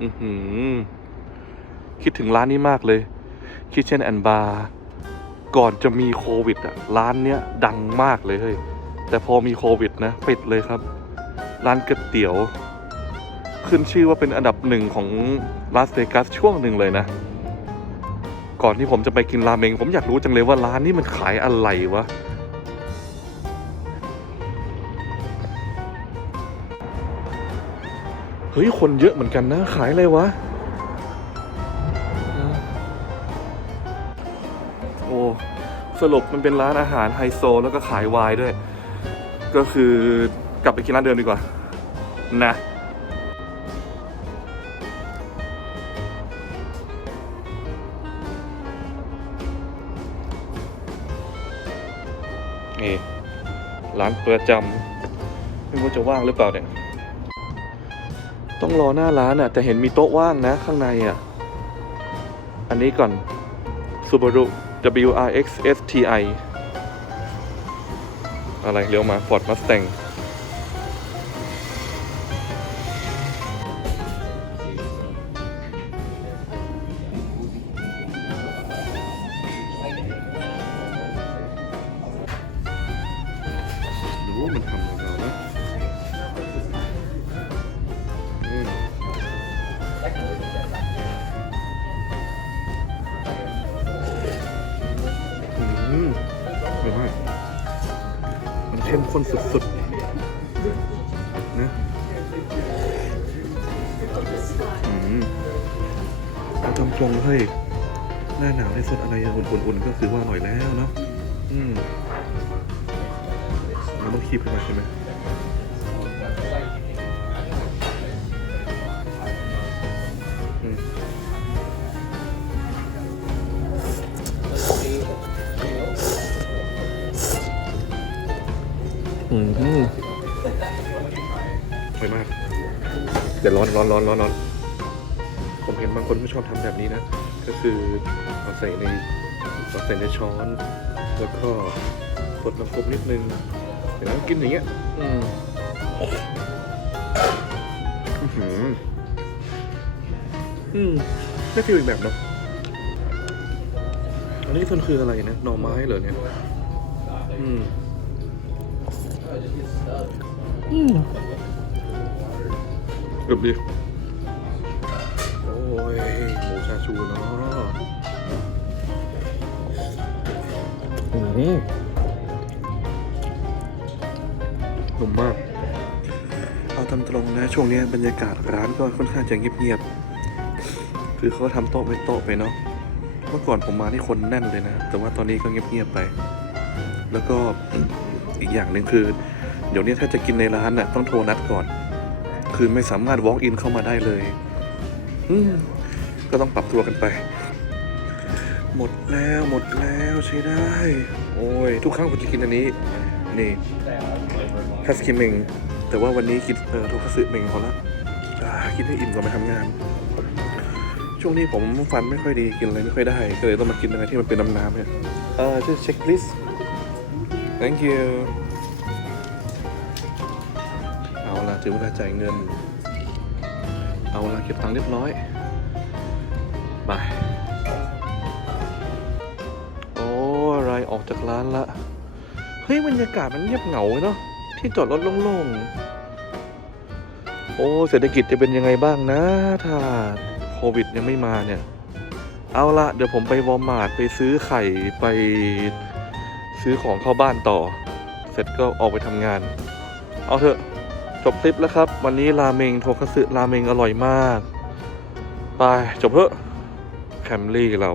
อืมคิดถึงร้านนี้มากเลย Kitchen and Bar ก่อนจะมีโควิดอะ ร้านเนี้ยดังมากเลยเฮ้ย แต่พอมีโควิดนะ ปิดเลยครับ ร้านก๋วยเตี๋ยว ขึ้นชื่อว่าเป็นอันดับหนึ่งของลาสเวกัสช่วงหนึ่งเลยนะ ก่อนที่ผมจะไปกินราเมง ผมอยากรู้จังเลยว่าร้านนี้มันขายอะไรวะ เฮ้ย คนเยอะเหมือนกันนะ ขายอะไรวะ โอ้ สรุปมันเป็นร้านอาหารไฮโซแล้วก็ขายไวน์ด้วย ก็คือกลับไปกินร้านเดิมดีกว่า นะนี่ร้านประจำไม่รู้จะว่างหรือเปล่าเนี่ย ต้องรอหน้าร้านอะ แต่เห็นมีโต๊ะว่างนะข้างในอะ อันนี้ก่อน Subaru WRX STI อะไรเลี้ยวมา Ford Mustang เข้มข้นสุดๆนะอืมเอาตรงๆเฮ้ยหน้าหนาวได้สดอะไรอุ่นๆๆก็คือว่าอร่อยแล้วเนาะ อืมมันต้องคีบขึ้นมาใช่ไหม อืมอืมอร่อยมาก เดี๋ยวร้อนร้อนร้อนร้อนร้อนผมเห็นบางคนไม่ชอบทำแบบนี้นะ ก็คือเอาใส่ในเอาใส่ในช้อน แล้วก็กดน้ำซุปนิดนึงเดี๋ยวกินอย่างเงี้ย อืมอื้อหืออืมได้ฟีลอีกแบบเนาะ อันนี้มันคืออะไรนะ หน่อไม้เหรอเนี่ย อืม อืมเกือบดีโอ้ยหมูชาชูเนาะอืมหนุ่มมากเอาตามตรงนะ ช่วงนี้บรรยากาศร้านก็ค่อนข้างจะเงียบๆ คือเขาทำโต๊ะไว้โต๊ะไปเนาะ เมื่อก่อนผมมานี่คนแน่นเลยนะ แต่ว่าตอนนี้ก็เงียบๆไป แล้วก็ อีกอย่างหนึ่งคือ เดี๋ยวนี้ถ้าจะกินในร้านน่ะต้องโทรนัดก่อน คือไม่สามารถ walk in เข้ามาได้เลยอืก็ต้องปรับตัวกันไป หมดแล้วหมดแล้วใช้ได้ โอ้ย ทุกครั้งผมจะกินอันนี้ นี่คัสคิเมงแต่ว่าวันนี้กินเออโทคัตสึเมงพอละกินให้อิ่มก่อนไปทำงาน ช่วงนี้ผมฟันไม่ค่อยดีกินอะไรไม่ค่อยได้ ก็เลยต้องมากินอะไรที่มันเป็นน้ำน้ำๆเนี่ยเออช่วยเช็คลิส thank you เอาละถึงเวลาจ่ายเงิน เอาละเก็บตังค์เรียบร้อยบายโอ้อะไรออกจากร้านละเฮ้ยบรรยากาศมันเงียบเหงาเนาะที่จอดรถโล่งๆ โอ้เศรษฐกิจจะเป็นยังไงบ้างนะ ถ้าโควิดยังไม่มาเนี่ย เอาละเดี๋ยวผมไปวอลมาร์ทไปซื้อไข่ไป ซื้อของเข้าบ้านต่อ เสร็จก็ออกไปทำงาน เอาเถอะ จบคลิปแล้วครับ วันนี้ราเมงโทคัสึราเมงอร่อยมาก ไป จบเถอะแคมรี่เรา